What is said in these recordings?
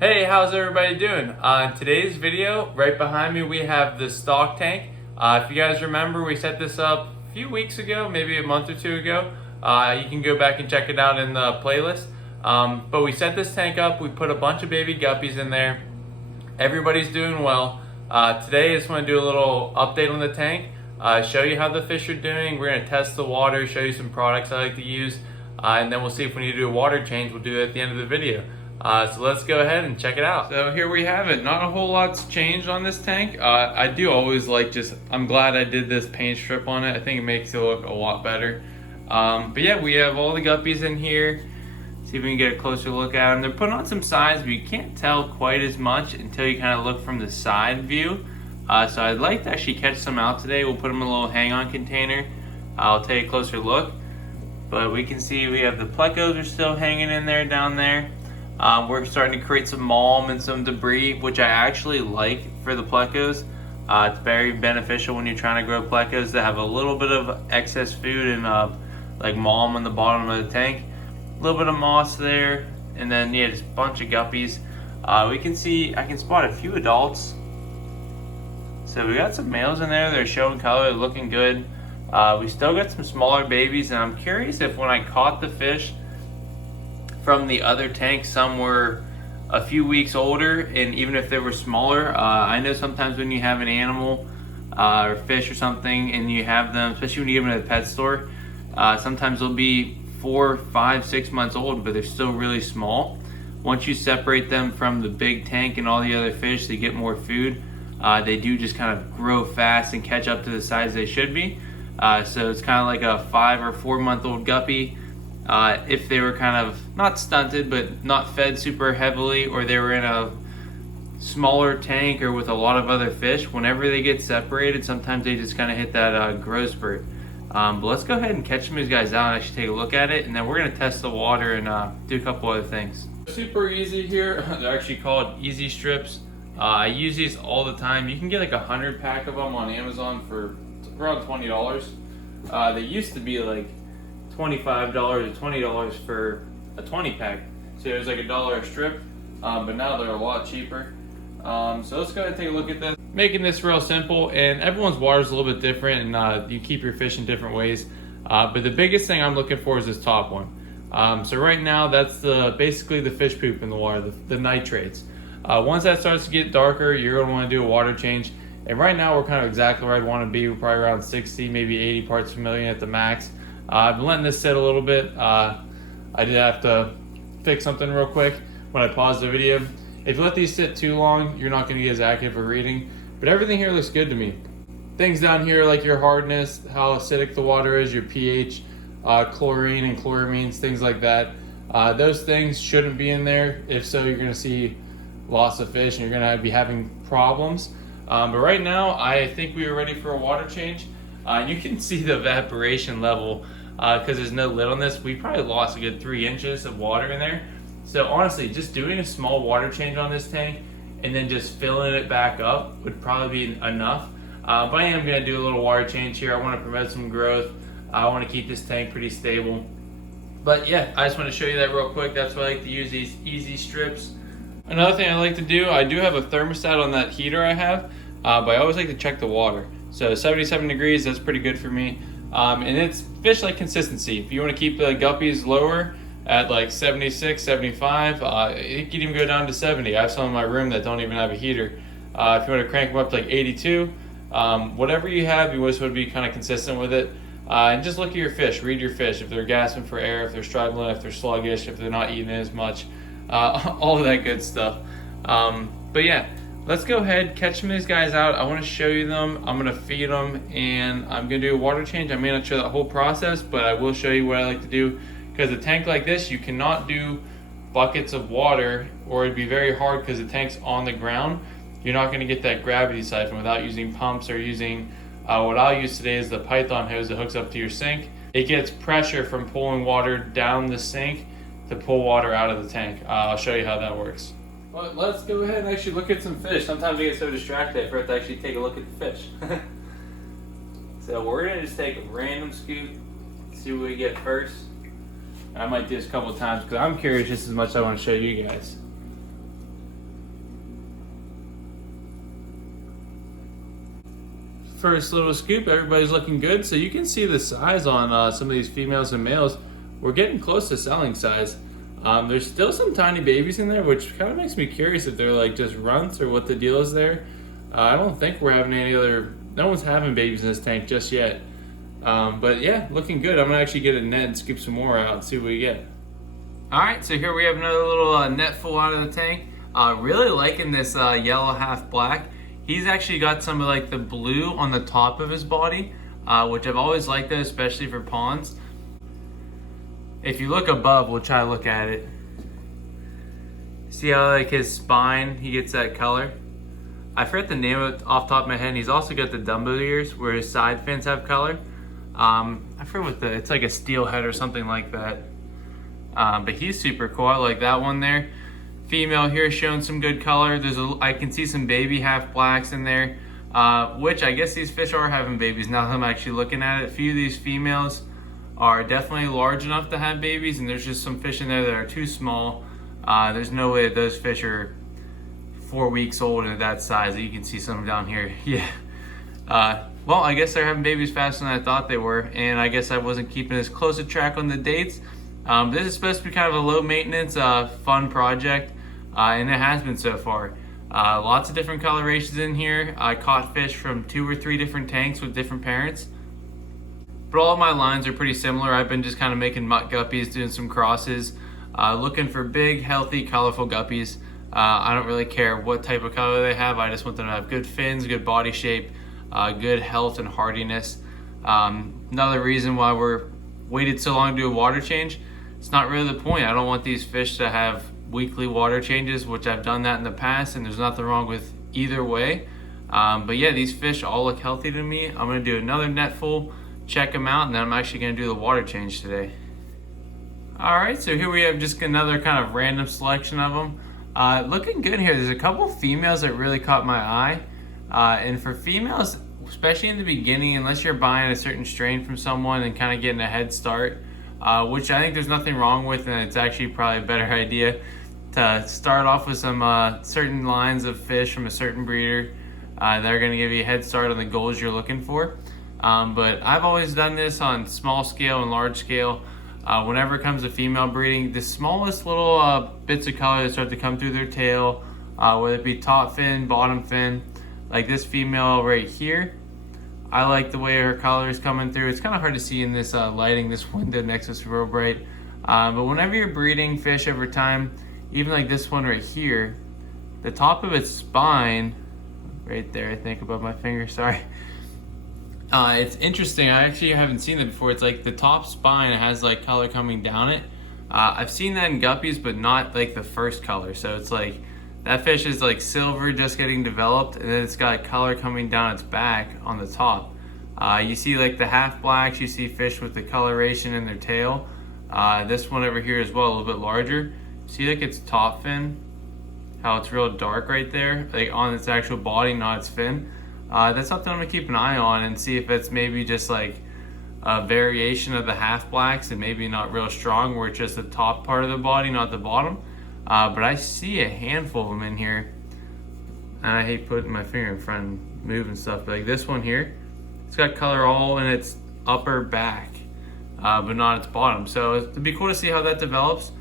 Hey, how's everybody doing? In today's video, right behind me, we have the stock tank. If you guys remember, we set this up a few weeks ago, maybe a month or two ago. You can go back and check it out in the playlist. But we set this tank up, we put a bunch of baby guppies in there. Everybody's doing well. Today I just want to do a little update on the tank, show you how the fish are doing. We're going to test the water, show you some products I like to use, and then we'll see if we need to do a water change. We'll do it at the end of the video. So let's go ahead and check it out. So here we have it. Not a whole lot's changed on this tank. I do always I'm glad I did this paint strip on it. I think it makes it look a lot better. But yeah, we have all the guppies in here. See if we can get a closer look at them. They're putting on some size, but you can't tell quite as much until you kind of look from the side view. So I'd like to actually catch some out today. We'll put them in a little hang-on container. I'll take a closer look. But we can see we have the plecos are still hanging in there down there. We're starting to create some mulm and some debris, which I actually like for the plecos. It's very beneficial when you're trying to grow plecos to have a little bit of excess food and like mulm on the bottom of the tank. A little bit of moss there, and then yeah, just a bunch of guppies. We can see, I can spot a few adults. So we got some males in there, they're showing color, they're looking good. We still got some smaller babies, and I'm curious if when I caught the fish from the other tank, some were a few weeks older, and even if they were smaller, I know sometimes when you have an animal or fish or something and you have them, especially when you give them at a pet store, sometimes they'll be 4, 5, 6 months old, but they're still really small. Once you separate them from the big tank and all the other fish, they get more food. They do just kind of grow fast and catch up to the size they should be. So it's kind of like a 5 or 4 month old guppy. If they were kind of not stunted but not fed super heavily, or they were in a smaller tank or with a lot of other fish, whenever they get separated, sometimes they just kind of hit that growth spurt. But let's go ahead and catch these guys out and actually take a look at it, and then we're going to test the water and do a couple other things. Super easy here. They're actually called easy strips. I use these all the time. You can get like 100 pack of them on Amazon for around $20. They used to be like $25 or $20 for a 20 pack. So it was like $1 a strip, but now they're a lot cheaper. So let's go ahead and take a look at this. Making this real simple, and everyone's water is a little bit different, and you keep your fish in different ways. But the biggest thing I'm looking for is this top one. So right now, that's basically the fish poop in the water, the nitrates. Once that starts to get darker, you're going to want to do a water change. And right now, we're kind of exactly where I'd want to be. We're probably around 60, maybe 80 parts per million at the max. I've been letting this sit a little bit. I did have to fix something real quick when I paused the video. If you let these sit too long, you're not going to get as accurate of a reading. But everything here looks good to me. Things down here like your hardness, how acidic the water is, your pH, chlorine and chloramines, things like that. Those things shouldn't be in there. If so, you're going to see loss of fish and you're going to be having problems. But right now, I think we are ready for a water change. You can see the evaporation level because there's no lid on this. We probably lost a good 3 inches of water in there. So honestly, just doing a small water change on this tank and then just filling it back up would probably be enough. But I am going to do a little water change here. I want to promote some growth. I want to keep this tank pretty stable. But yeah, I just want to show you that real quick. That's why I like to use these easy strips. Another thing I like to do, I do have a thermostat on that heater I have, but I always like to check the water. So 77 degrees, that's pretty good for me. And it's fish-like consistency. If you want to keep the guppies lower at like 76, 75, it can even go down to 70. I have some in my room that don't even have a heater. If you want to crank them up to like 82, whatever you have, you always want to be kind of consistent with it. And just look at your fish, read your fish. If they're gasping for air, if they're struggling, if they're sluggish, if they're not eating as much, all of that good stuff. But yeah. Let's go ahead, catch some of these guys out. I want to show you them. I'm going to feed them, and I'm going to do a water change. I may not show that whole process, but I will show you what I like to do. Because a tank like this, you cannot do buckets of water, or it'd be very hard because the tank's on the ground. You're not going to get that gravity siphon without using pumps or using, what I'll use today is the Python hose that hooks up to your sink. It gets pressure from pulling water down the sink to pull water out of the tank. I'll show you how that works. But let's go ahead and actually look at some fish. Sometimes I get so distracted I forget to actually take a look at the fish. So we're going to just take a random scoop, see what we get first. I might do this a couple of times because I'm curious just as much as I want to show you guys. first little scoop. Everybody's looking good. So you can see the size on some of these females and males. We're getting close to selling size. There's still some tiny babies in there, which kind of makes me curious if they're like just runts or what the deal is there. I don't think we're having no one's having babies in this tank just yet. But yeah, looking good. I'm gonna actually get a net and scoop some more out and see what we get. All right, so here we have another little net full out of the tank. Really liking this yellow half black. He's actually got some of like the blue on the top of his body, which I've always liked that, especially for ponds. If you look above, we'll try to look at it. See how like his spine, he gets that color? I forget the name of it off the top of my head. And he's also got the Dumbo ears where his side fins have color. I forget what it's like a steel head or something like that. But he's super cool. I like that one there. Female here showing some good color. I can see some baby half blacks in there, which I guess these fish are having babies now that I'm actually looking at it. A few of these females are definitely large enough to have babies, and there's just some fish in there that are too small. There's no way that those fish are 4 weeks old and at that size. You can see some down here. Yeah. Well, I guess they're having babies faster than I thought they were, and I guess I wasn't keeping as close a track on the dates. This is supposed to be kind of a low maintenance, fun project, and it has been so far. Lots of different colorations in here. I caught fish from 2 or 3 different tanks with different parents. But all of my lines are pretty similar. I've been just kind of making mutt guppies, doing some crosses, looking for big, healthy, colorful guppies. I don't really care what type of color they have. I just want them to have good fins, good body shape, good health and hardiness. Another reason why we're waited so long to do a water change, it's not really the point. I don't want these fish to have weekly water changes, which I've done that in the past, and there's nothing wrong with either way. But yeah, these fish all look healthy to me. I'm gonna do another net full, check them out, and then I'm actually gonna do the water change today. All right, so here we have just another kind of random selection of them. Looking good here. There's a couple females that really caught my eye. And for females, especially in the beginning, unless you're buying a certain strain from someone and kind of getting a head start, which I think there's nothing wrong with, and it's actually probably a better idea to start off with some certain lines of fish from a certain breeder that are going to give you a head start on the goals you're looking for. But I've always done this on small scale and large scale. Whenever it comes to female breeding, the smallest little bits of color that start to come through their tail, whether it be top fin, bottom fin, like this female right here, I like the way her color is coming through. It's kind of hard to see in this lighting. This window next to us is real bright. But whenever you're breeding fish over time, even like this one right here, the top of its spine, right there, I think above my finger, sorry. It's interesting. I actually haven't seen that before. It's like the top spine has like color coming down it. I've seen that in guppies, but not like the first color. So it's like that fish is like silver just getting developed, and then it's got color coming down its back on the top. You see like the half blacks, you see fish with the coloration in their tail. This one over here as well, a little bit larger. See like its top fin, how it's real dark right there, like on its actual body, not its fin. That's something I'm gonna keep an eye on and see if it's maybe just like a variation of the half blacks and maybe not real strong, where it's just the top part of the body, not the bottom. But I see a handful of them in here, and I hate putting my finger in front and moving stuff, but like this one here, it's got color all in its upper back, but not its bottom. So it'd be cool to see how that develops.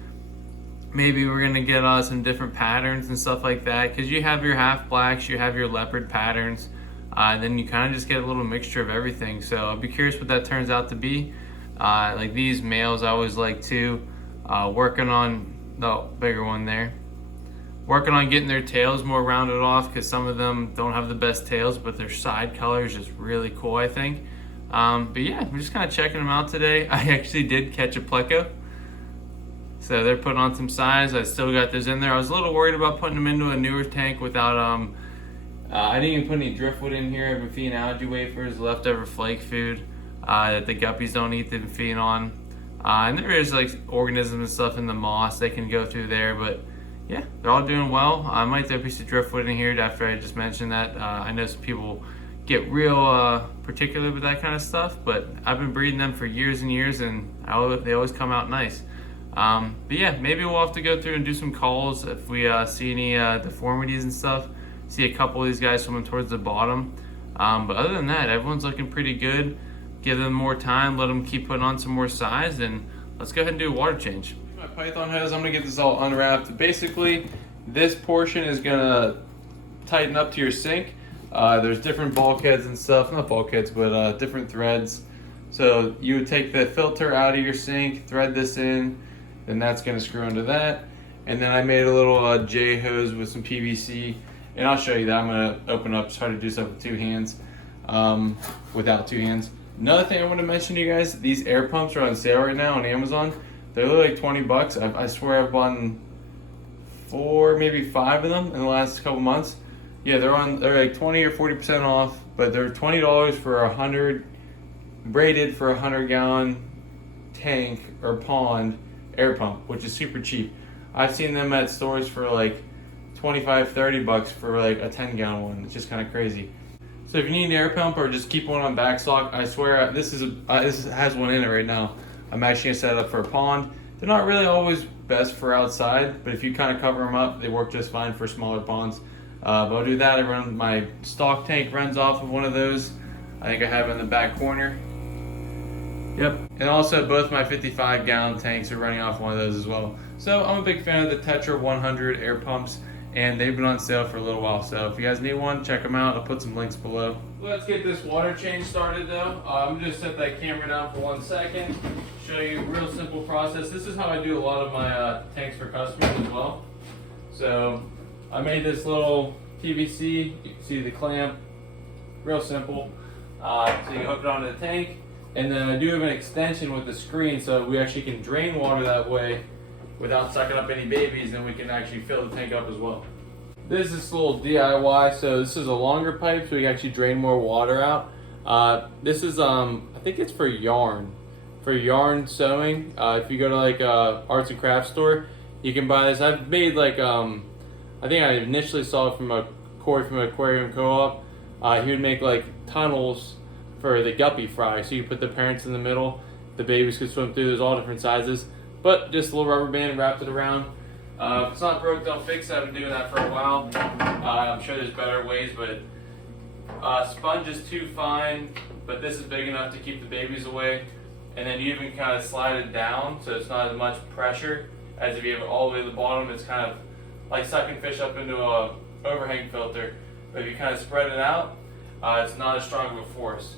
Maybe we're gonna get some different patterns and stuff like that, because you have your half blacks, you have your leopard patterns, then you kind of just get a little mixture of everything. So I'll be curious what that turns out to be. Like these males I always like to, working on the bigger one there, working on getting their tails more rounded off, because some of them don't have the best tails, but their side color is just really cool, I think. But yeah, I'm just kind of checking them out today. I actually did catch a pleco, so they're putting on some size. I still got those in there. I was a little worried about putting them into a newer tank without I didn't even put any driftwood in here. I've been feeding algae wafers, leftover flake food that the guppies don't eat, they've been feeding on. And there is like organisms and stuff in the moss they can go through there, but yeah, they're all doing well. I might throw a piece of driftwood in here after I just mentioned that. I know some people get real particular with that kind of stuff, but I've been breeding them for years and years, and they always come out nice. But yeah, maybe we'll have to go through and do some calls if we see any deformities and stuff. See a couple of these guys swimming towards the bottom. But other than that, everyone's looking pretty good. Give them more time, let them keep putting on some more size, and let's go ahead and do a water change. My Python hose, I'm gonna get this all unwrapped. Basically, this portion is gonna tighten up to your sink. There's different bulkheads and stuff, not bulkheads, but different threads. So you would take the filter out of your sink, thread this in, then that's gonna screw into that. And then I made a little J hose with some PVC, and I'll show you that. I'm gonna open up, try to do stuff with two hands, without two hands. Another thing I want to mention to you guys, these air pumps are on sale right now on Amazon. They're like 20 bucks. I swear I've bought 4, maybe 5 of them in the last couple months. Yeah, they're like 20 or 40% off, but they're $20 for 100, rated for 100-gallon tank or pond air pump, which is super cheap. I've seen them at stores for like 25, 30 bucks for like a 10-gallon one. It's just kind of crazy. So if you need an air pump or just keep one on back stock, I swear this has one in it right now. I'm actually gonna set it up for a pond. They're not really always best for outside, but if you kind of cover them up, they work just fine for smaller ponds. But I'll do that. I run my stock tank runs off of one of those. I think I have it in the back corner. Yep. And also both my 55-gallon tanks are running off one of those as well. So I'm a big fan of the Tetra 100 air pumps, and they've been on sale for a little while. So if you guys need one, check them out. I'll put some links below. Let's get this water change started though. I'm just set that camera down for 1 second. Show you a real simple process. This is how I do a lot of my tanks for customers as well. So I made this little PVC. You can see the clamp. Real simple. So you hook it onto the tank. And then I do have an extension with the screen so we actually can drain water that way without sucking up any babies, and we can actually fill the tank up as well. This is a little DIY, so this is a longer pipe so we can actually drain more water out. This is, I think it's for yarn sewing. If you go to like a arts and crafts store, you can buy this. I've made like, I think I initially saw it from Corey from Aquarium Co-op. He would make like tunnels for the guppy fry, so you put the parents in the middle, the babies could swim through. There's all different sizes, but just a little rubber band, wrapped it around. If it's not broke, don't fix it. I've been doing that for a while. I'm sure there's better ways, but sponge is too fine, but this is big enough to keep the babies away. And then you even kind of slide it down so it's not as much pressure as if you have it all the way to the bottom. It's kind of like sucking fish up into a overhang filter, but if you kind of spread it out, it's not as strong of a force.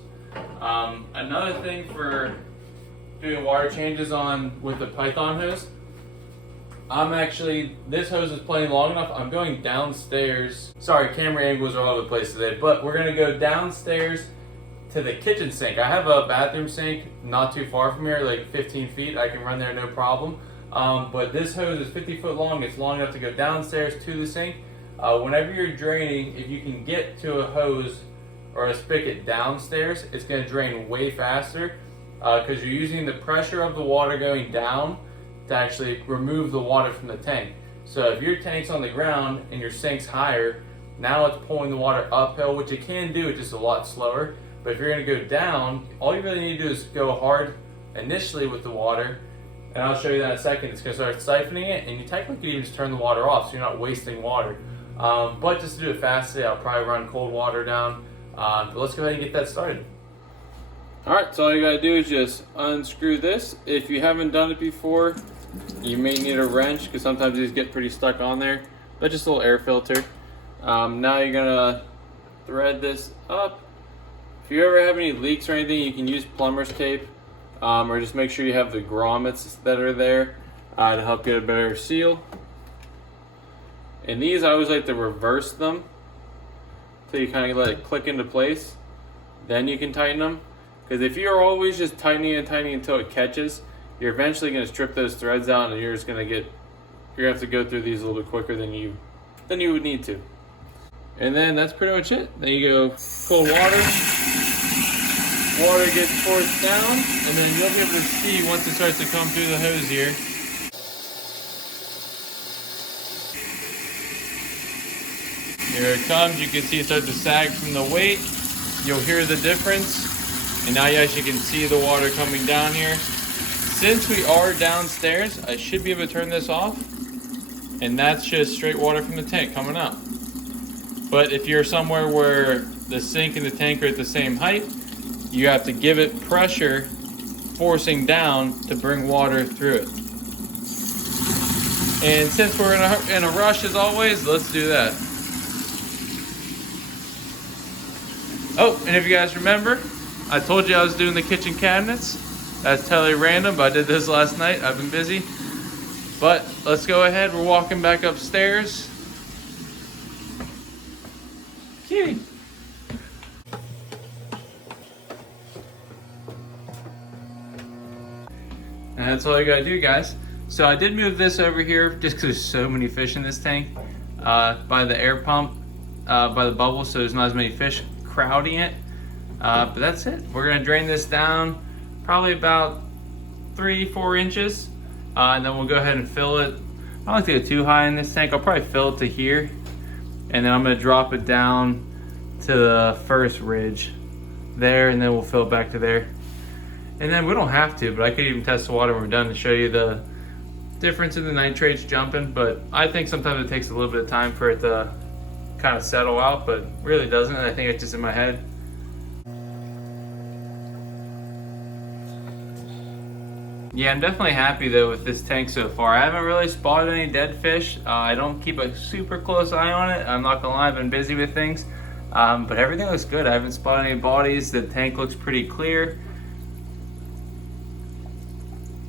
Another thing for doing water changes on with the Python hose, this hose is playing long enough. I'm going downstairs. Sorry, camera angles are all over the place today, but we're gonna go downstairs to the kitchen sink. I have a bathroom sink not too far from here, like 15 feet. I can run there no problem. But this hose is 50 foot long. It's long enough to go downstairs to the sink. Whenever you're draining, if you can get to a hose or a spigot downstairs, it's going to drain way faster because you're using the pressure of the water going down to actually remove the water from the tank. So if your tank's on the ground and your sink's higher, now it's pulling the water uphill, which it can do, it's just a lot slower. But if you're going to go down, all you really need to do is go hard initially with the water, and I'll show you that in a second. It's going to start siphoning it, and you technically can even just turn the water off so you're not wasting water. But just to do it fast, I'll probably run cold water down. But let's go ahead and get that started. Alright, so all you gotta do is just unscrew this. If you haven't done it before, you may need a wrench because sometimes these get pretty stuck on there. But just a little air filter. Now you're gonna thread this up. If you ever have any leaks or anything, you can use plumber's tape, or just make sure you have the grommets that are there to help get a better seal. And these, I always like to reverse them so you kind of let it click into place. Then you can tighten them. Because if you're always just tightening and tightening until it catches, you're eventually going to strip those threads out, and you're going to have to go through these a little bit quicker than you would need to. And then that's pretty much it. Then you go cold water. Water gets forced down, and then you'll be able to see once it starts to come through the hose here. Here it comes. You can see it start to sag from the weight. You'll hear the difference. And now you actually can see the water coming down here. Since we are downstairs, I should be able to turn this off. And that's just straight water from the tank coming out. But if you're somewhere where the sink and the tank are at the same height, you have to give it pressure, forcing down to bring water through it. And since we're in a rush as always, let's do that. Oh, and if you guys remember, I told you I was doing the kitchen cabinets. That's totally random, but I did this last night. I've been busy. But let's go ahead. We're walking back upstairs. Kitty. And that's all you gotta do, guys. So I did move this over here just because there's so many fish in this tank by the air pump, by the bubble, so there's not as many fish crowding it. But that's it. We're gonna drain this down probably about 3-4 inches, and then we'll go ahead and fill it. I don't like to go too high in this tank. I'll probably fill it to here, and then I'm gonna drop it down to the first ridge there, and then we'll fill it back to there. And then we don't have to, but I could even test the water when we're done to show you the difference in the nitrates jumping. But I think sometimes it takes a little bit of time for it to kind of settle out, but really doesn't. I think it's just in my head. Yeah, I'm definitely happy though with this tank so far. I haven't really spotted any dead fish. I don't keep a super close eye on it. I'm not gonna lie, I've been busy with things. But everything looks good. I haven't spotted any bodies. The tank looks pretty clear.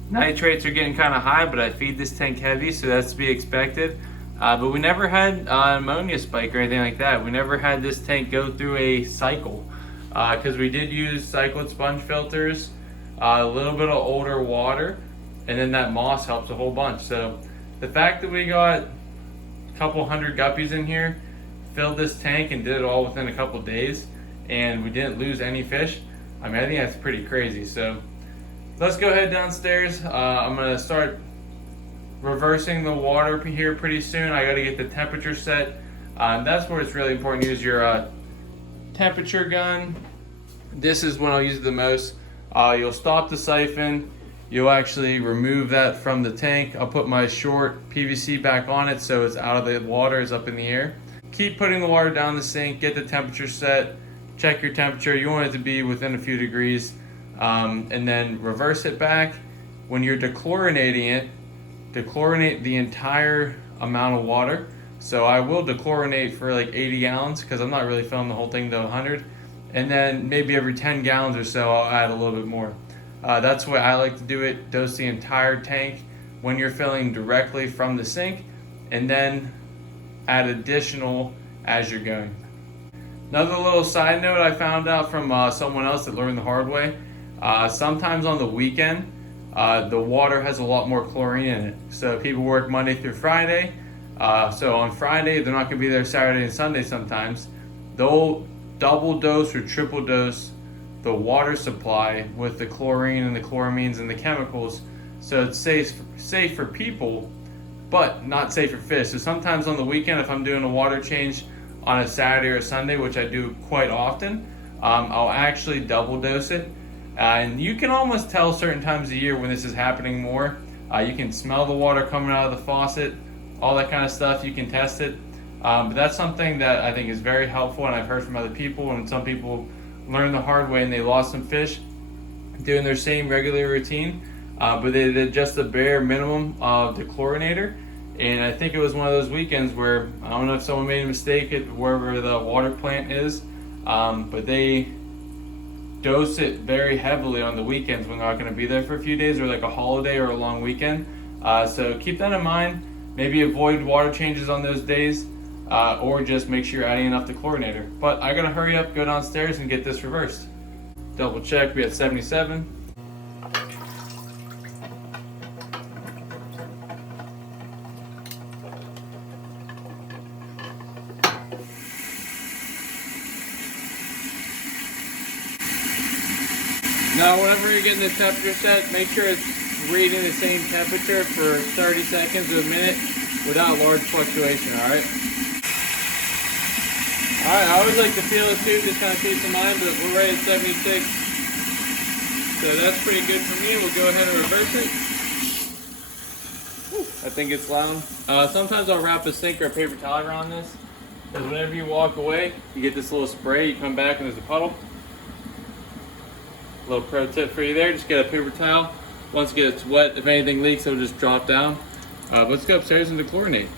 Nitrates are getting kind of high, but I feed this tank heavy, so that's to be expected. But we never had ammonia spike or anything like that. We never had this tank go through a cycle because we did use cycled sponge filters, a little bit of older water, and then that moss helps a whole bunch. So the fact that we got a couple hundred guppies in here, filled this tank and did it all within a couple days, and we didn't lose any fish, I mean, I think that's pretty crazy. So let's go ahead downstairs. I'm gonna start reversing the water here pretty soon. I gotta get the temperature set. That's where it's really important to use your temperature gun. This is when I'll use it the most. You'll stop the siphon. You'll actually remove that from the tank. I'll put my short PVC back on it so it's out of the water, it's up in the air. Keep putting the water down the sink, get the temperature set, check your temperature. You want it to be within a few degrees. And then reverse it back. When you're dechlorinating it, dechlorinate the entire amount of water. So I will dechlorinate for like 80 gallons because I'm not really filling the whole thing to 100. And then maybe every 10 gallons or so, I'll add a little bit more. That's the way I like to do it. Dose the entire tank when you're filling directly from the sink, and then add additional as you're going. Another little side note I found out from someone else that learned the hard way. Sometimes on the weekend, the water has a lot more chlorine in it. So people work Monday through Friday. So on Friday, they're not gonna be there Saturday and Sunday sometimes. They'll double dose or triple dose the water supply with the chlorine and the chloramines and the chemicals. So it's safe for people, but not safe for fish. So sometimes on the weekend, if I'm doing a water change on a Saturday or a Sunday, which I do quite often, I'll actually double dose it. And you can almost tell certain times of year when this is happening more. You can smell the water coming out of the faucet, all that kind of stuff. You can test it. But that's something that I think is very helpful, and I've heard from other people, and some people learned the hard way and they lost some fish doing their same regular routine. But they did just the bare minimum of the chlorinator. And I think it was one of those weekends where, I don't know if someone made a mistake at wherever the water plant is, but they dose it very heavily on the weekends when they're not going to be there for a few days, or like a holiday or a long weekend. So keep that in mind. Maybe avoid water changes on those days, or just make sure you're adding enough to chlorinator. But I gotta hurry up, go downstairs and get this reversed. Double check, we had 77. Now, whenever you're getting the temperature set, make sure it's reading the same temperature for 30 seconds to a minute without large fluctuation, alright? Alright, I always like to feel it too, just kind of peace of mind, but we're right at 76. So that's pretty good for me. We'll go ahead and reverse it. Whew, I think it's loud. Sometimes I'll wrap a sink or a paper towel around this. Because whenever you walk away, you get this little spray, you come back and there's a puddle. A little pro tip for you there, just get a paper towel. Once it gets wet, if anything leaks, it'll just drop down. But let's go upstairs and dechlorinate.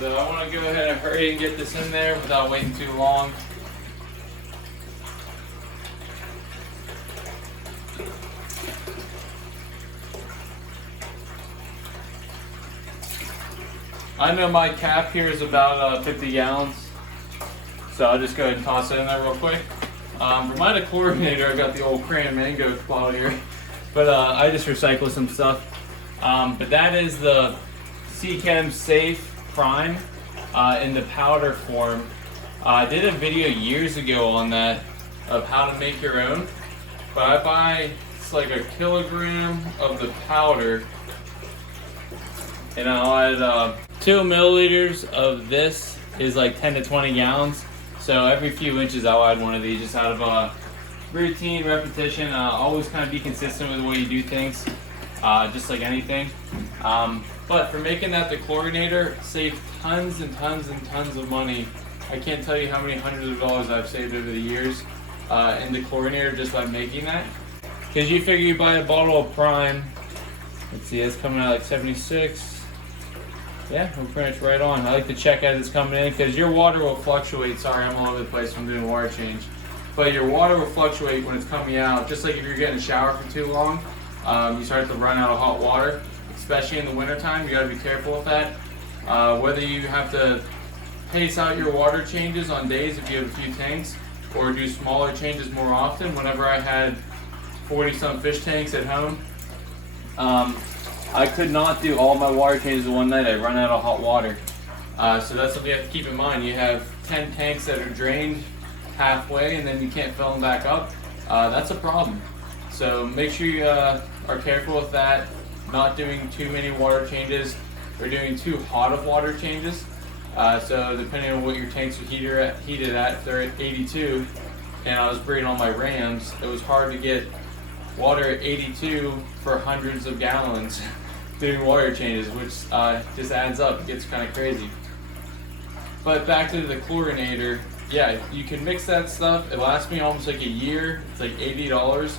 So I want to go ahead and hurry and get this in there without waiting too long. I know my cap here is about 50 gallons, so I'll just go ahead and toss it in there real quick. For my dechlorinator, I got the old crayon mango bottle here, but I just recycle some stuff. But that is the Chem Safe Prime in the powder form. I did a video years ago on that, of how to make your own, but I buy, it's like a kilogram of the powder, and I'll add 2 milliliters of this is like 10 to 20 gallons. So every few inches I'll add one of these, just out of routine, repetition. Always kind of be consistent with the way you do things, just like anything. But for making that dechlorinator, saved tons and tons and tons of money. I can't tell you how many hundreds of dollars I've saved over the years in dechlorinator just by making that. Because you figure you buy a bottle of Prime, let's see, it's coming out like 76. Yeah, we're pretty much right on. I like to check as it's coming in, because your water will fluctuate. Sorry, I'm all over the place when I'm doing water change. But your water will fluctuate when it's coming out. Just like if you're getting a shower for too long, you start to run out of hot water, especially in the wintertime. You gotta be careful with that. Whether you have to pace out your water changes on days if you have a few tanks, or do smaller changes more often. Whenever I had 40-some fish tanks at home, I could not do all my water changes in one night. I run out of hot water. So that's something you have to keep in mind. You have 10 tanks that are drained halfway and then you can't fill them back up. That's a problem. So make sure you are careful with that. Not doing too many water changes or doing too hot of water changes. So depending on what your tanks are heated at, if they're at 82 and I was breeding all my rams, it was hard to get water at 82 for hundreds of gallons doing water changes, which just adds up. It gets kind of crazy. But back to the chlorinator, yeah, you can mix that stuff. It lasts me almost like a year. It's like $80,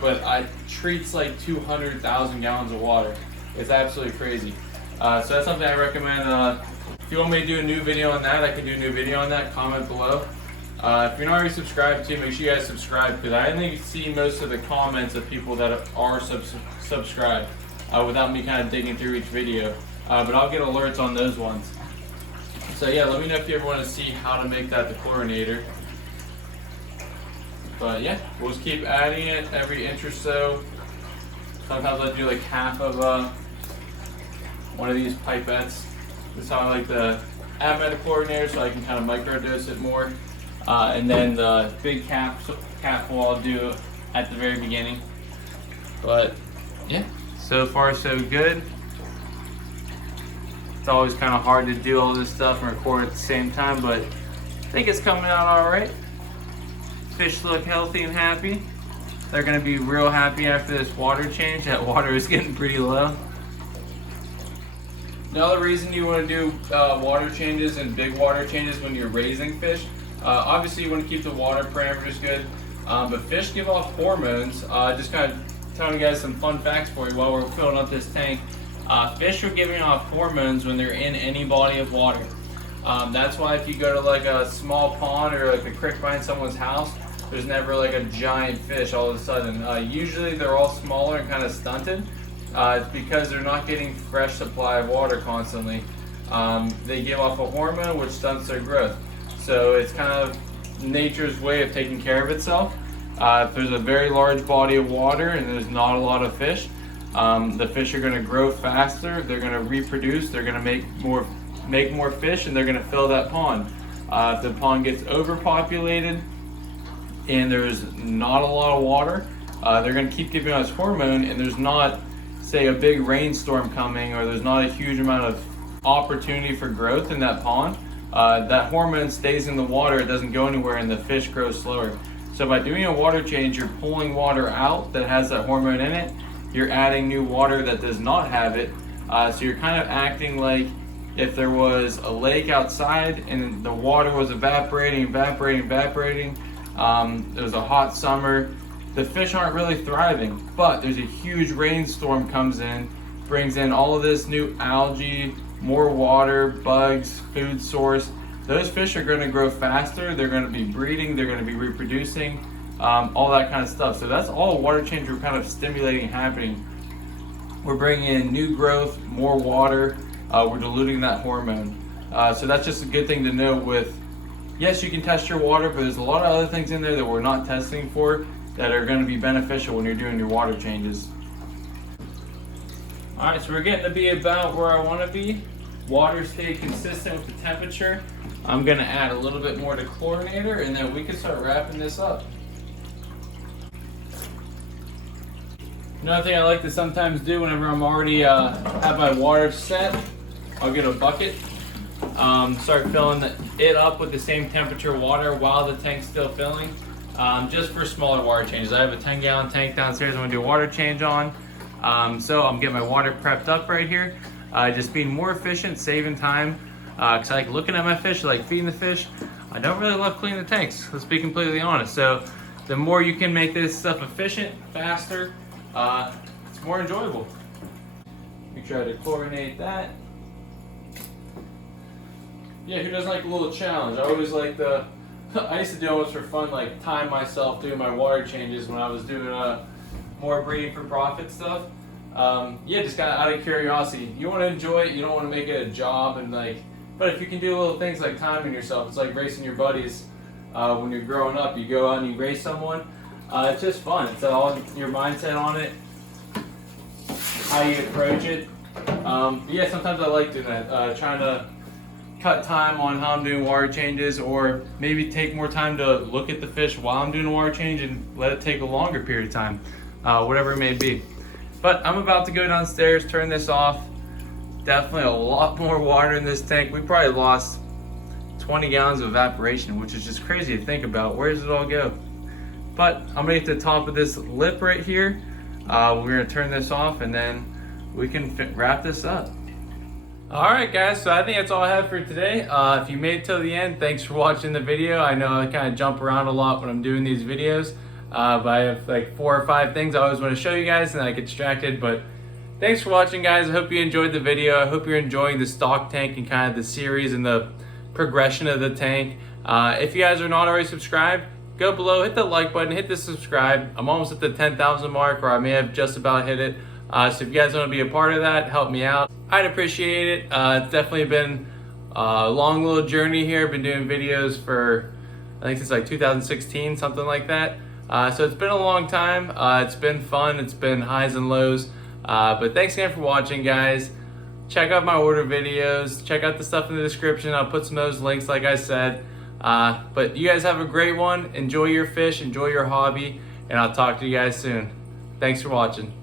but it treats like 200,000 gallons of water. It's absolutely crazy. So that's something I recommend. If you want me to do a new video on that, I can do a new video on that. Comment below. If you're not already subscribed to, make sure you guys subscribe, because I only see most of the comments of people that are subscribed without me kind of digging through each video. But I'll get alerts on those ones. So yeah, let me know if you ever want to see how to make that dechlorinator. But yeah, we'll just keep adding it every inch or so. Sometimes I do like half of one of these pipettes. This is how I like to add my dechlorinator, so I can kind of microdose it more. And then the big capful I'll do at the very beginning. But yeah, so far so good. It's always kind of hard to do all this stuff and record at the same time, but I think it's coming out all right. Fish look healthy and happy. They're gonna be real happy after this water change. That water is getting pretty low. Another reason you want to do water changes and big water changes when you're raising fish, obviously you want to keep the water parameters good, but fish give off hormones. Just kind of telling you guys some fun facts for you while we're filling up this tank. Fish are giving off hormones when they're in any body of water. That's why if you go to like a small pond or like a creek behind someone's house, there's never like a giant fish all of a sudden. Usually they're all smaller and kind of stunted. It's because they're not getting fresh supply of water constantly. They give off a hormone which stunts their growth. So it's kind of nature's way of taking care of itself. If there's a very large body of water and there's not a lot of fish, the fish are going to grow faster, they're going to reproduce, they're going to make more fish, and they're going to fill that pond. If the pond gets overpopulated and there's not a lot of water, they're going to keep giving us hormone, and there's not, say, a big rainstorm coming, or there's not a huge amount of opportunity for growth in that pond. That hormone stays in the water, it doesn't go anywhere, and the fish grows slower. So by doing a water change, you're pulling water out that has that hormone in it. You're adding new water that does not have it. So you're kind of acting like if there was a lake outside and the water was evaporating, it was a hot summer, the fish aren't really thriving. But there's a huge rainstorm comes in, brings in all of this new algae, more water, bugs, food source. Those fish are going to grow faster, they're going to be breeding, they're going to be reproducing, all that kind of stuff. So that's all water change we're kind of stimulating happening. We're bringing in new growth, more water, we're diluting that hormone. So that's just a good thing to know with, yes, you can test your water, but there's a lot of other things in there that we're not testing for that are going to be beneficial when you're doing your water changes. All right, so we're getting to be about where I want to be. Water stay consistent with the temperature. I'm going to add a little bit more to chlorinator, and then we can start wrapping this up. Another thing I like to sometimes do whenever I'm already have my water set, I'll get a bucket, start filling it up with the same temperature water while the tank's still filling, just for smaller water changes. I have a 10-gallon tank downstairs I'm going to do a water change on, so I'm getting my water prepped up right here, just being more efficient, saving time, because I like looking at my fish, I like feeding the fish. I don't really love cleaning the tanks, let's be completely honest. So the more you can make this stuff efficient, faster, it's more enjoyable. We try to chlorinate that. Yeah, who doesn't like a little challenge? I always like I used to do almost for fun, like time myself doing my water changes when I was doing more breeding for profit stuff. Yeah, just kind of out of curiosity. You want to enjoy it, you don't want to make it a job, and but if you can do little things like timing yourself, it's like racing your buddies. When you're growing up, you go out and you race someone. It's just fun. It's all your mindset on it, how you approach it. Yeah, sometimes I like doing that, trying to cut time on how I'm doing water changes, or maybe take more time to look at the fish while I'm doing a water change and let it take a longer period of time, whatever it may be. But I'm about to go downstairs, turn this off. Definitely a lot more water in this tank. We probably lost 20 gallons of evaporation, which is just crazy to think about. Where does it all go? But I'm gonna get to the top of this lip right here. We're gonna turn this off, and then we can wrap this up. All right, guys, so I think that's all I have for today. If you made it till the end, thanks for watching the video. I know I kind of jump around a lot when I'm doing these videos, but I have like 4 or 5 things I always want to show you guys, and I get distracted. But thanks for watching, guys. I hope you enjoyed the video. I hope you're enjoying the stock tank and kind of the series and the progression of the tank. If you guys are not already subscribed, go below, hit the like button, hit the subscribe. I'm almost at the 10,000 mark, or I may have just about hit it. So if you guys want to be a part of that, help me out. I'd appreciate it. It's definitely been a long little journey here. I've been doing videos for, I think since like 2016, something like that. So it's been a long time. It's been fun. It's been highs and lows. But thanks again for watching, guys. Check out my order videos. Check out the stuff in the description. I'll put some of those links, like I said. But you guys have a great one. Enjoy your fish. Enjoy your hobby. And I'll talk to you guys soon. Thanks for watching.